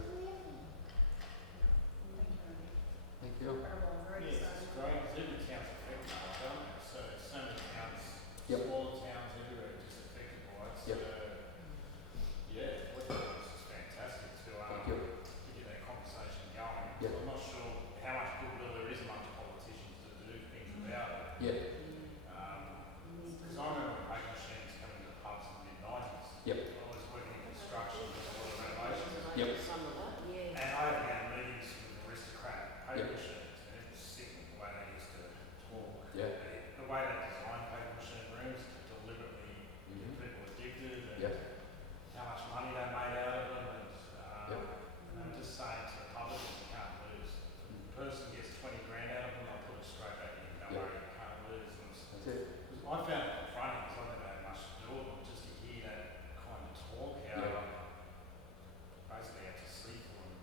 Thank you. Incredible. I'm very Yes, excited. it's great. Because every town's affected by it, don't they? So many towns, Yep. smaller towns everywhere are just affected by it. Yep. So, yeah, what you're doing is fantastic Thank you. to get that conversation going. Yep. I'm not sure how much goodwill there is amongst politicians to do things about it. Yeah. Because I remember when poker machines coming to the pubs in the mid-90s. Yep. I was working in construction, there's a lot of renovations. Yep. Yeah. And I had to go to meetings with aristocrat poker Yep. machines, and it was sickening the way they used to talk. Yeah. The way they design poker machine rooms to deliberately get Mhm. people addicted and Yep. how much money they made out of them. Yep. And I'm just saying to the public, you can't lose. If the person gets 20 grand out of them, they'll put it straight back in. Don't Yep. worry, you can't lose. And That's it. I found it confronting because I never had much to do with them, just to hear that kind of talk, how Yeah. basically had to sleep for them,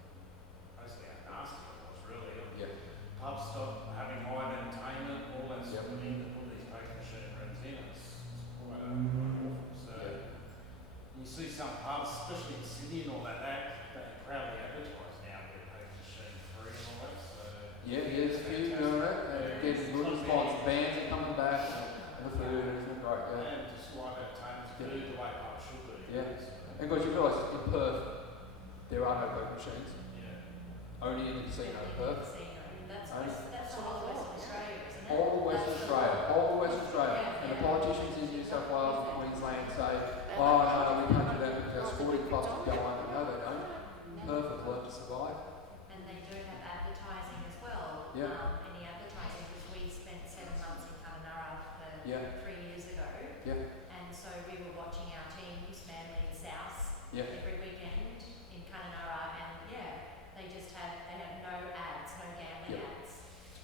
basically how nasty it was really. Yeah. Pubs stopped having live entertainment, all that sort Yep. of thing, to put these poker machine rooms in. It's quite awful. So Yeah. you see some pubs, especially in Sydney and all that, they proudly advertise now their poker machine free and all that. So Yeah, there's a few doing it. And getting good response. Bands are coming back and the food and it's been great. Yeah. and just live entertainment's Yeah. good, the way pubs should be. Yeah. So, And guys, you realise in Perth there are no poker machines. yeah. Only in the casino in Perth. That's all of Western Australia, isn't it? All of Western That's Australia, all of Western Australia. Yeah, And the yeah. politicians in New South Wales and Queensland say, oh no, we can't do that because our sporting clubs will go under. No, they don't. Perth have learned to survive. And they do have advertising as well. Yeah. Any advertising, because we spent 7 months in Kununurra for Yeah. 3 years ago. Yeah. And so we were watching our teams, Manly and South, Yeah. every weekend in Kununurra, and yeah, they have no ads, no gambling Yeah. ads. It's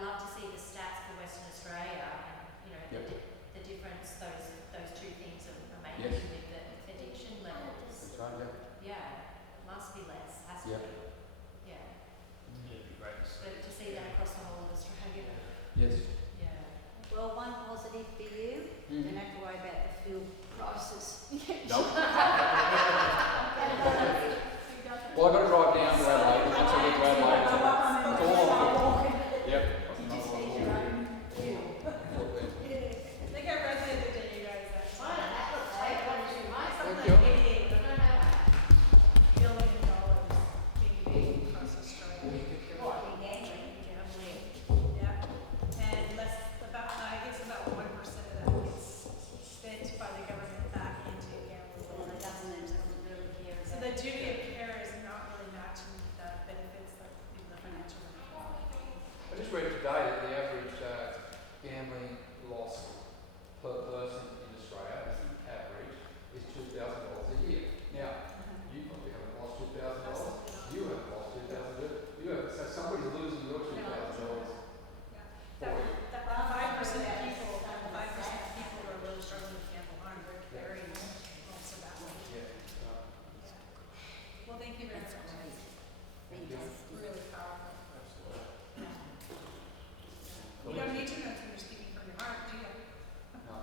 love to see the stats for Western Australia and, you know, Yep. the difference those two things are making Yes. with the addiction levels. That's right, yeah. Yeah, it must be less, has to Yep. be. Yeah, It'd be great to see. but to see that across the whole of Australia, Yes. yeah. Well, one positive for you, you don't have to worry about the fuel prices. Nope. Well, I've got to drive down to Adelaide. Once I get to Adelaide, it's all on foot. Yep. You just need your own fuel. I think I read the other day, you guys, that something Thank you. like $88 billion being made across Australia. Gambling. Yeah, and less, I guess about 1% of that gets spent by the government back into gambling. Well, the government doesn't really care So about the duty of care is not really matching the benefits that the financial benefits. I just read today that the average gambling loss per person in Australia, as an average, is $2,000 a year. Now, you probably haven't lost $2,000. You haven't lost $2,000. You haven't. So somebody's losing your $2,000 for you. That 5% of people, 5% of people who are really struggling with gamble aren't very also that way. Yeah. Well, thank you very much. It's really powerful. You don't need to know until you're speaking from your heart, do you? No.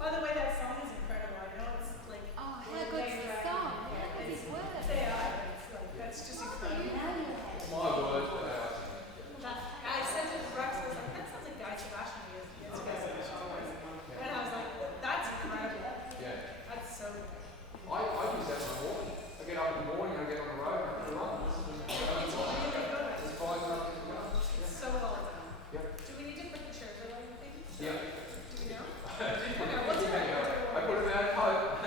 By the way, that song is incredible. I know it's like. Oh, how good's the song? How good is it work? They are. It's like, that's just incredible. My words, but they are singing. I sent it to Rex. I was like, that sounds like Guy Sebastian years ago. And I was like, that's incredible. Yeah. That's so good. I use that in the morning. I get up in the morning, I get on the road, and I put it on. It's really good. It's 5 minutes to go. It's so well done. Yep. Do we need to put the chairs away, you think? Yeah. Do we know? Okay, what's it? I put them out of coat.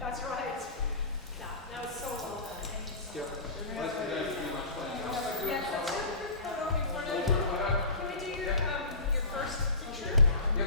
That's right. That was so well done. Thank you so Yep. much. Nice to meet you.